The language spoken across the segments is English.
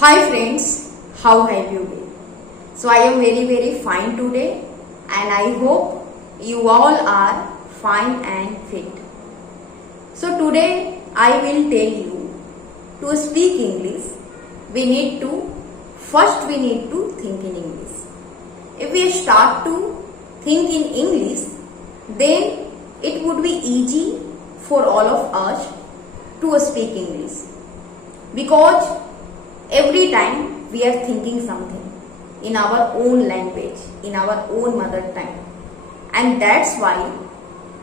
Hi friends, how have you been? So I am very fine today and I hope you all are fine and fit. So today I will tell you to speak English we need to think in English. If we start to think in English, then it would be easy for all of us to speak English, because every time we are thinking something in our own language, in our own mother tongue, and that's why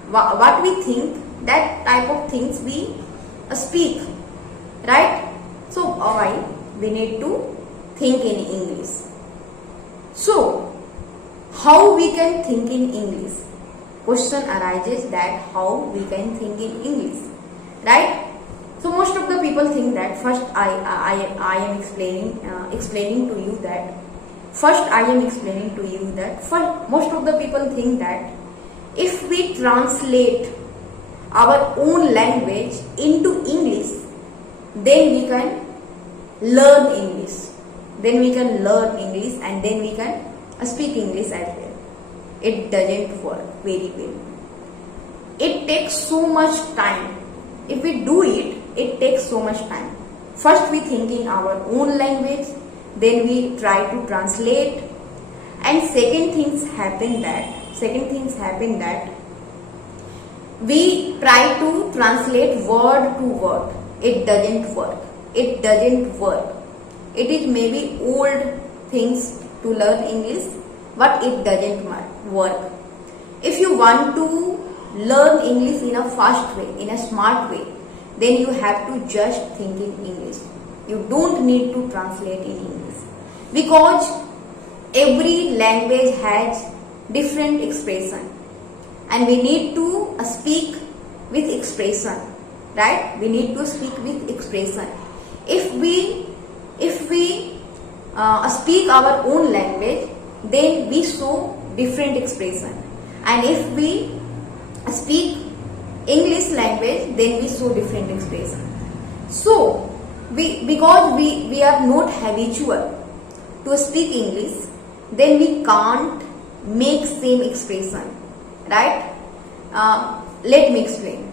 what we think, that type of things we speak, right? So why we need to think in English. So how we can think in English? Question arises that how we can think in English, right? So most of the people think that first I am explaining to you that most of the people think that if we translate our own language into English, then we can learn English. And then we can speak English as well. It doesn't work very well. It takes so much time. If we do it, it takes so much time. First we think in our own language, then we try to translate, and second things happen that we try to translate word to word. It doesn't work. It is maybe old things to learn English, but it doesn't work. If you want to learn English in a fast way, in a smart way, then you have to just think in English. You don't need to translate in English, because every language has different expression, and we need to speak with expression, right? We need to speak with expression. If we speak our own language, then we show different expression, and if we speak English language, then we show different expression. So because we are not habitual to speak English, then we can't make same expression, right? Let me explain.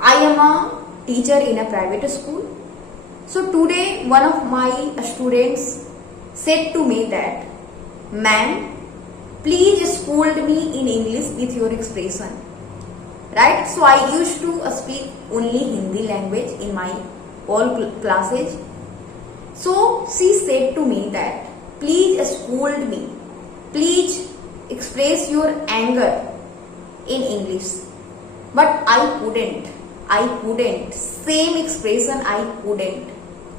I am a teacher in a private school. So today one of my students said to me that, "Ma'am, please scold me in English with your expression." Right? So I used to speak only Hindi language in my all classes. So she said to me that, "Please scold me. Please express your anger in English." But I couldn't. Same expression I couldn't.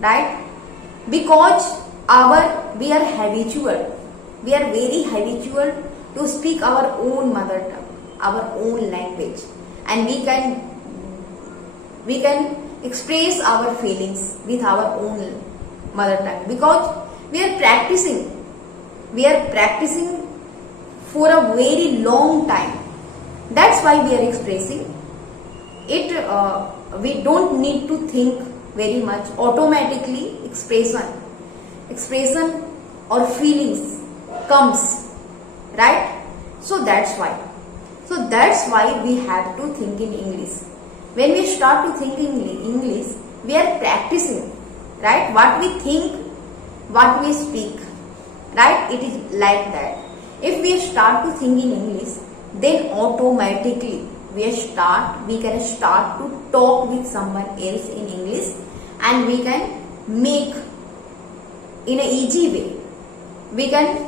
Right? Because we are habitual. We are very habitual to speak our own mother tongue, our own language, and we can express our feelings with our own mother tongue, because we are practicing for a very long time. That's why we are expressing it. We don't need to think very much. Automatically expression or feelings comes, right? So that's why we have to think in English. When we start to think in English, we are practicing, right? What we think, what we speak, right? It is like that. If we start to think in English, then automatically we can start to talk with someone else in English, and we can make in an easy way. We can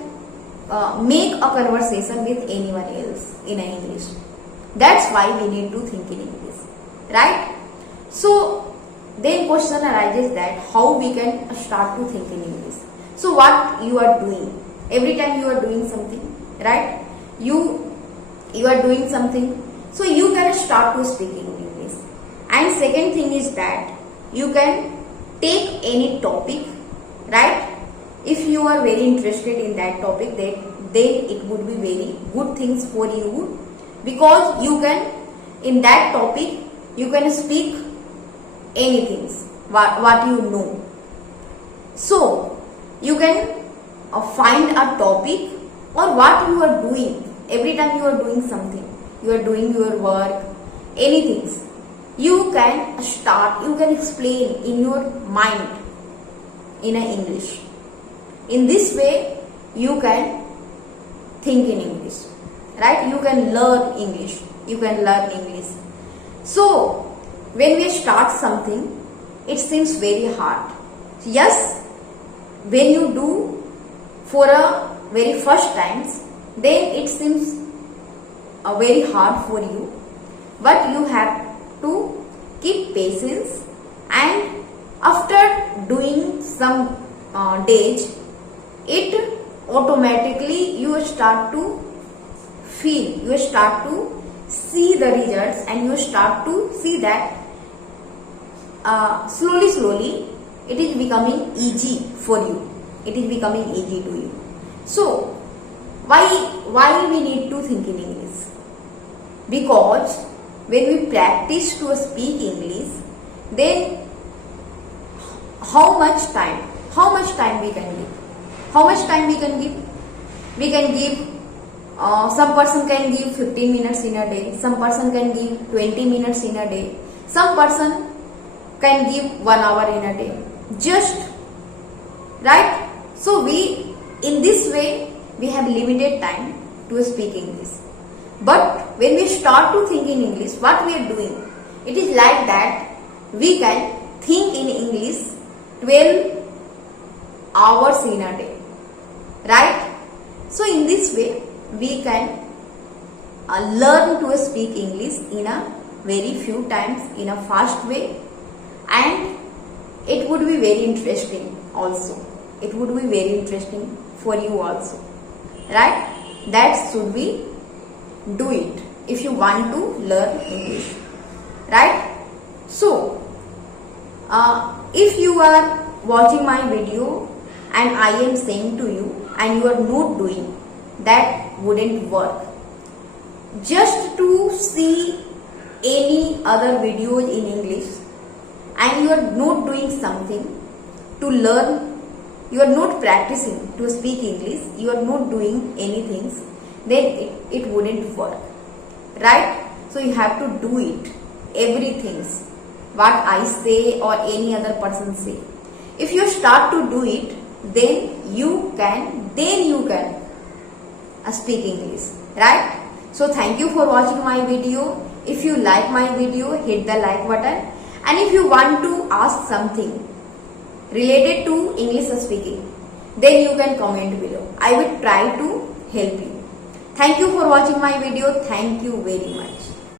make a conversation with anyone else in English. That's why we need to think in English, right? So then question arises that how we can start to think in English. So what you are doing, every time you are doing something, right? You are doing something, so you can start to speak in English. And second thing is that you can take any topic, right? If you are very interested in that topic, then it would be very good things for you, because you can, in that topic, you can speak anything what you know. So you can find a topic or what you are doing. Every time you are doing something, you are doing your work, anything, you can start, you can explain in your mind in a English. In this way, you can think in English, right? You can learn English. You can learn English. So, when we start something, it seems very hard. Yes, when you do for a very first times, then it seems very hard for you. But you have to keep patience, and after doing some days, it automatically you start to feel, you start to see the results, and you start to see that slowly it is becoming easy for you. It is becoming easy to you. So why we need to think in English? Because when we practice to speak English, then how much time we can give? How much time we can give? We can give, some person can give 15 minutes in a day, some person can give 20 minutes in a day, some person can give 1 hour in a day. Just, right? So in this way, we have limited time to speak English. But when we start to think in English, what we are doing? It is like that we can think in English 12 hours in a day, right? So in this way, we can learn to speak English in a very few times, in a fast way, and it would be very interesting also. It would be very interesting for you also, right? That should we do it if you want to learn English, right? So if you are watching my video and I am saying to you and you are not doing, that wouldn't work. Just to see any other videos in English and you are not doing something to learn, you are not practicing to speak English, you are not doing anything, then it wouldn't work, right? So you have to do it, everything what I say or any other person say. If you start to do it, then you can speak English, right? So thank you for watching my video. If you like my video, hit the like button, and if you want to ask something related to English speaking, then you can comment below. I will try to help you. Thank you for watching my video. Thank you very much.